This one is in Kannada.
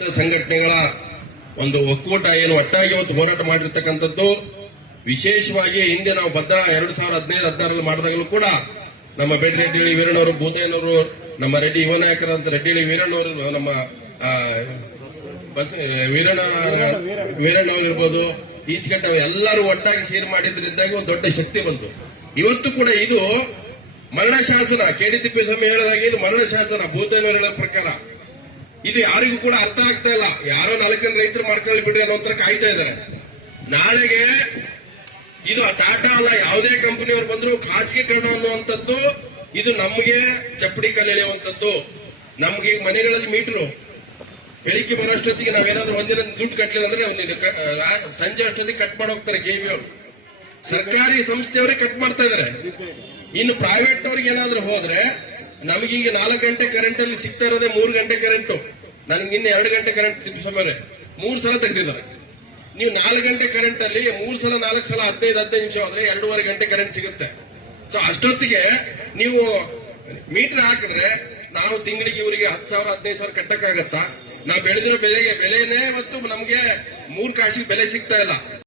ಸಂಘಟನೆಗಳ ಒಂದು ಒಕ್ಕೂಟ ಏನು ಒಟ್ಟಾಗಿ ಇವತ್ತು ಹೋರಾಟ ಮಾಡಿರ್ತಕ್ಕಂಥದ್ದು. ವಿಶೇಷವಾಗಿ ಹಿಂದೆ ನಾವು 2015-16 ಮಾಡಿದಾಗಲೂ ಕೂಡ ನಮ್ಮ ರೆಡ್ಡಿ ವೀರಣ್ಣವರು, ಭೂತಯ್ಯನವರು, ನಮ್ಮ ರೆಡ್ಡಿ ಯುವ ನಾಯಕರಂತ ರೆಡ್ಡಿ ವೀರಣ್ಣವರು, ನಮ್ಮ ವೀರಣ್ಣವರಿರ್ಬೋದು, ಈಚಗಟ್ಟ ಎಲ್ಲರೂ ಒಟ್ಟಾಗಿ ಸೇರಿ ಮಾಡಿದ್ರಿಂದಾಗಿ ಒಂದು ದೊಡ್ಡ ಶಕ್ತಿ ಬಂತು. ಇವತ್ತು ಕೂಡ ಇದು ಮರಣ ಶಾಸನ, ಕೆಡಿತಿಪ್ಪಿ ಸ್ವಾಮಿ ಹೇಳಿದಾಗೆ ಇದು ಮರಣ ಶಾಸನ. ಭೂತಯ್ಯನವರು ಹೇಳೋ ಪ್ರಕಾರ ಇದು ಯಾರಿಗೂ ಕೂಡ ಅರ್ಥ ಆಗ್ತಾ ಇಲ್ಲ. ಯಾರೋ 4 ರೈತರು ಮಾಡ್ಕೊಳ್ಳಿ ಬಿಡ್ರಿ ಅನ್ನೋ ತರ ಕಾಯ್ತಾ ಇದ್ದಾರೆ. ನಾಳೆಗೆ ಇದು ಟಾಟಾ ಅಲ್ಲ, ಯಾವುದೇ ಕಂಪನಿಯವರು ಬಂದ್ರು ಖಾಸಗೀಕರಣ ಅನ್ನುವಂಥದ್ದು ಇದು ನಮಗೆ ಚಪ್ಪಡಿ ಕಲ್ಲೆಳೆಯುವಂಥದ್ದು. ನಮ್ಗೆ ಮನೆಗಳಲ್ಲಿ ಮೀಟರು ಬೆಳಿಗ್ಗೆ ಬರೋಷ್ಟೊತ್ತಿಗೆ ನಾವೇನಾದ್ರೂ ಒಂದಿನ ದುಡ್ಡು ಕಟ್ಟಲಿಲ್ಲ ಅಂದ್ರೆ ಸಂಜೆ ಅಷ್ಟೊತ್ತಿಗೆ ಕಟ್ ಮಾಡಿ ಹೋಗ್ತಾರೆ ಕೆವಿಯವರು. ಸರ್ಕಾರಿ ಸಂಸ್ಥೆಯವರೇ ಕಟ್ ಮಾಡ್ತಾ ಇದಾರೆ. ಇನ್ನು ಪ್ರೈವೇಟ್ ಅವ್ರಿಗೆ ಏನಾದ್ರೂ ಹೋದ್ರೆ ನಮಗೀಗ 4 ಗಂಟೆ ಕರೆಂಟ್ ಅಲ್ಲಿ ಸಿಗ್ತಾ ಇರೋದೇ 3 ಗಂಟೆ ಕರೆಂಟು. ನನಗೆ ಇನ್ನು 2 ಗಂಟೆ ಕರೆಂಟ್ ಸಮಯ 3 ಸಲ ತೆಗೆದಿದ್ದಾರೆ. ನೀವು 4 ಗಂಟೆ ಕರೆಂಟ್ ಅಲ್ಲಿ 3 ಸಲ 4 ಸಲ 15 ನಿಮಿಷ ಹೋದ್ರೆ 2.5 ಗಂಟೆ ಕರೆಂಟ್ ಸಿಗುತ್ತೆ. ಸೊ ಅಷ್ಟೊತ್ತಿಗೆ ನೀವು ಮೀಟರ್ ಹಾಕಿದ್ರೆ ನಾವು ತಿಂಗಳಿಗೆ ಇವರಿಗೆ 10,000 15,000 ಕಟ್ಟಕ್ಕಾಗತ್ತಾ? ನಾವು ಬೆಳೆದಿರೋ ಬೆಲೆನೇ ಇವತ್ತು ನಮಗೆ 3 ಕಾಸಿಗೆ ಬೆಲೆ ಸಿಗ್ತಾ ಇಲ್ಲ.